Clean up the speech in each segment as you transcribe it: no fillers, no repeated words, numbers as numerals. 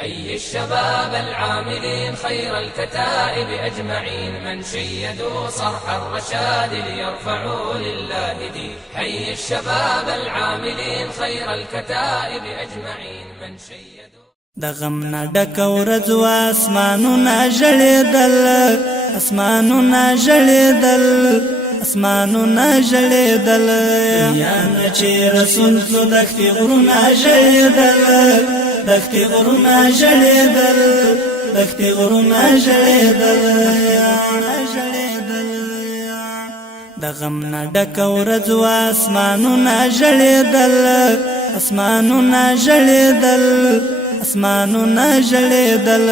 حي الشباب العاملين خير الكتائب أجمعين، من شيدوا صرح الرشاد ليرفعوا لله دين. حي الشباب العاملين خير الكتائب أجمعين، من شيدوا. د غم نه ډک ورځ و اسمانونه ژړېدل، اسمانونه ژړېدل، اسمانونه ژړېدل. یا نه چې رسول تلو دښتې غرونه ژړېدل، دښتې غرونه ژړېدل، دښتې غرونه ژړېدل. د غم نه ډک ورځ و اسمانونه ژړېدل، اسمانونه ژړېدل، اسمانونه ژړېدل.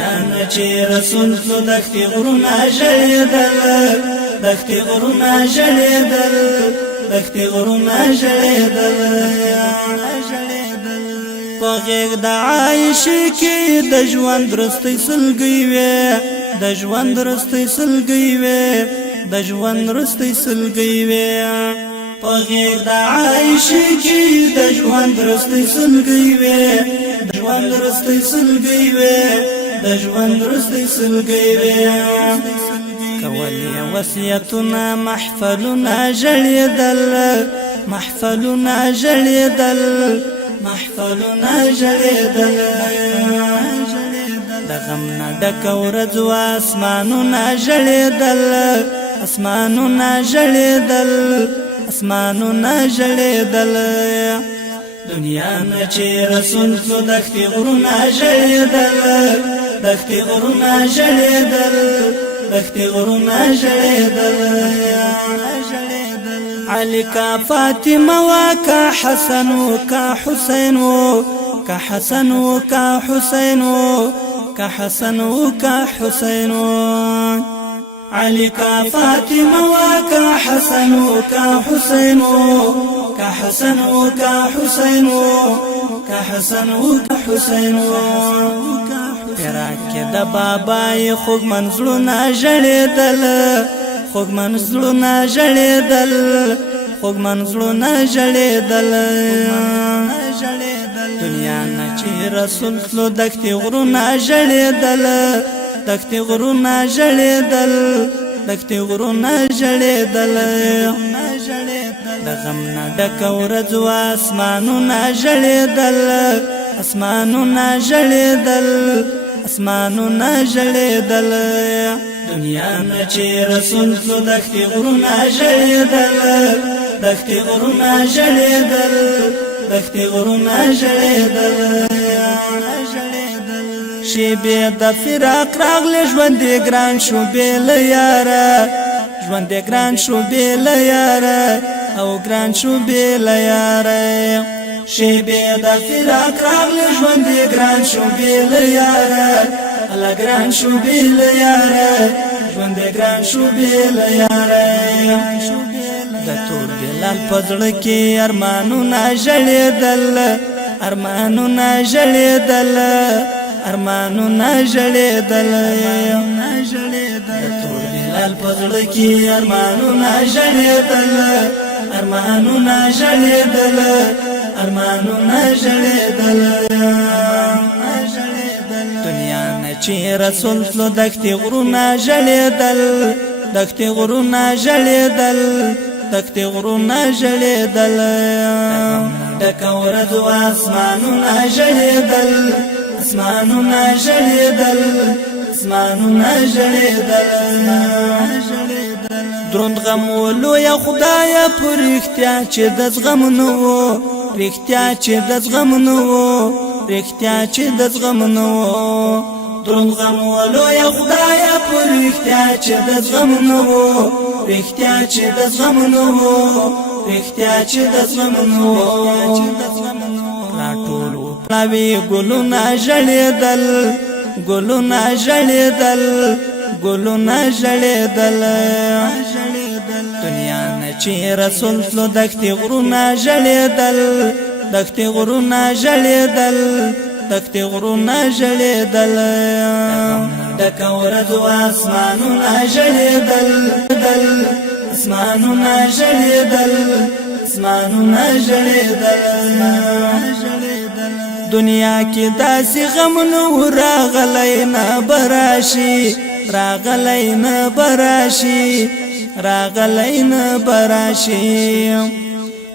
یا نه چې رسول تلو دښتې غرونه ژړېدل، دښتې غرونه ژړېدل، دښتې غرونه ژړېدل. په غېږ د عایشې کې د ژوند وروستۍ سلګۍ وې، د ژوند وروستۍ سلګۍ وې، د ژوند وروستۍ سلګۍ وې. په غېږ د عایشې کې د ژوند وروستۍ سلګۍ وې، د ژوند وروستۍ سلګۍ وې، د ژوند وروستۍ سلګۍ وې. کولې وصیتونه محفلونه ژړېدل، محفلونه ژړېدل، محفلونه ژړېدل. د غم نه ډکه ورځ و اسمانونه ژړېدل، اسمانونه ژړېدل، اسمانونه ژړېدل. دنیا نه چې رسول تلو دښتې غرونه ژړېدل، دښتې غرونه ژړېدل، دښتې غرونه ژړېدل. علي کا فاطمه و کا حسن و کا حسین و کا حسن و کا حسین و کا حسن و کا حسین و. علي کا فاطمه و کا حسن و کا حسین و کا حسن و کا حسین و کا حسن و کا حسین و. پیراکه د بابای خوږ منزلونه ژړېدل، خوږ منزلونه ژړېدل، خوږ منزلونه ژړېدل. دنیا نه چې رسول تلو دښتې غرونه ژړېدل، دښتې غرونه ژړېدل، دښتې غرونه ژړېدل. د غم نه ډکه ورځ و اسمانونه ژړېدل، اسمانونه ژړېدل، اسمانونه ژړېدل. دنیا نه چې رسول تلو دښتې غرونه ژړېدل، دښتې غرونه ژړېدل، دښتې غرونه ژړېدل. شېبې د فراق راغلې ژوند یې ګران شو بې له یاره، ژوند یې ګران شو بې له یاره او ګران شو بې له یاره. شېبې د فراق راغلې ژوند یې ګران شو بې له یاره، الله ګران شو بې له یاره، ژوند یې ګران شو بې له یاره. د تور بلال په زړه کې ارمانونه ژړېدل، ارمانونه ژړېدل، ارمانونه ژړېدل. د تور بلال په زړه کې ارمانونه ژړېدل، ارمانونه ژړېدل، ارمانونه ژړېدل. دنیا نه چې رسول تلو دښتې غرونه ژړېدل، دښتې غرونه ژړېدل، دښتې غرونه ژړېدل. ډکه ورځ و اسمانونه ژړېدل، اسمانونه ژړېدل، اسمانونه ژړېدل. دروند غم و لویه خدایه په رښتیا چې د زغم نه و، رښتیا چې د زغم نه و، رښتیا چې د زغم نه و. دروند غم و لویه خدایه په رښتیا چې د زغم نه و، رښتیا چې د زغم نه و، رښتیا چې د زغم نه و. راټول پلاوي ګلونه ژړېدل، ګلونه ژړېدل، ګلونه ژړېدل. دنیا نه چې رسول تلو دښتې غرونه ژړېدل، دښتې غرونه ژړېدل، دښتې غرونه ژړېدل. ډکه ورځ و اسمانونه ژړېدل، اسمانونه ژړېدل، اسمانونه ژړېدل. دنیا کې داسې غم نو راغلی نه براشي راغلی نه براشي راغلی نه براشي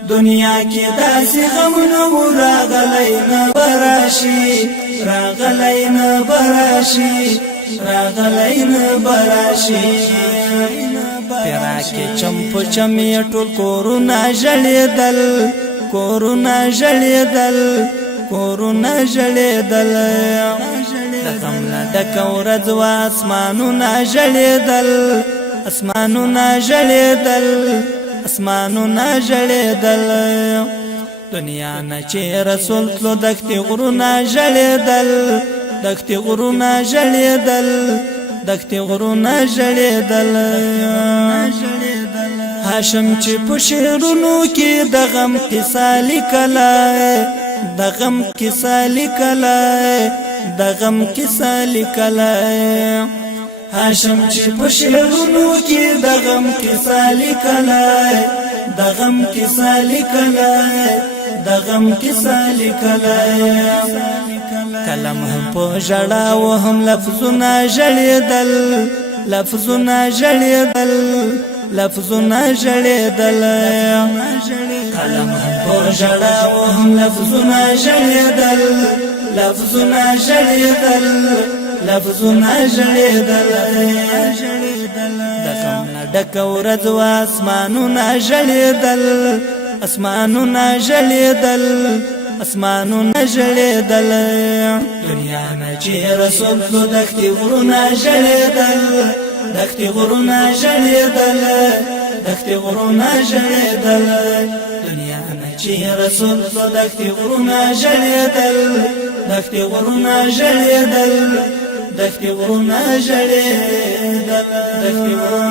دنیا کې داسې غم نو راغلی نه براشي راغلی نه براشي راغلی نه براشي پیرا کې چمپو چمې ټول کورونه ژړېدل کورونه ژړېدل کورونه ژړېدل د غم نه ډکه ورځ وه اسمانونه ژړېدل اسمانونه ژړېدل اسمانونه ژړېدل دنیا نه چې رسول تلو دښتې غرونه ژړېدل دښتې غرونه ژړېدل دښتې غرونه ژړېدل هاشم چې په شعرونو کې د غم کیسه لیکله د غم کیسه لیکله د غم کیسه لیکله هاشم چې په شعرونو کې د غم کیسه لیکله د غم کیسه لیکله د غم کیسه لیکله کلم هم په ژړا و هم لفظونه ژړېدل لفظونه ژړېدل لفظونه ژړېدل کلم هم په ژړا و هم لفظونه ژړېدل لفظونه ژړېدل لفظونه ژړېدل د غم نه ډکه ورځ وه اسمانونه ژړېدل اسمانونه ژړېدل اسمانونه ژړېدل دنیا نه چې رسول تلو دښتې غرونه ژړېدل دښتې غرونه ژړېدل دښتې غرونه ژړېدل دنیا نه چې رسول تلو دښتې غرونه ژړېدل دښتې غرونه ژړېدل دښتې غرونه ژړېدل دښتې غرونه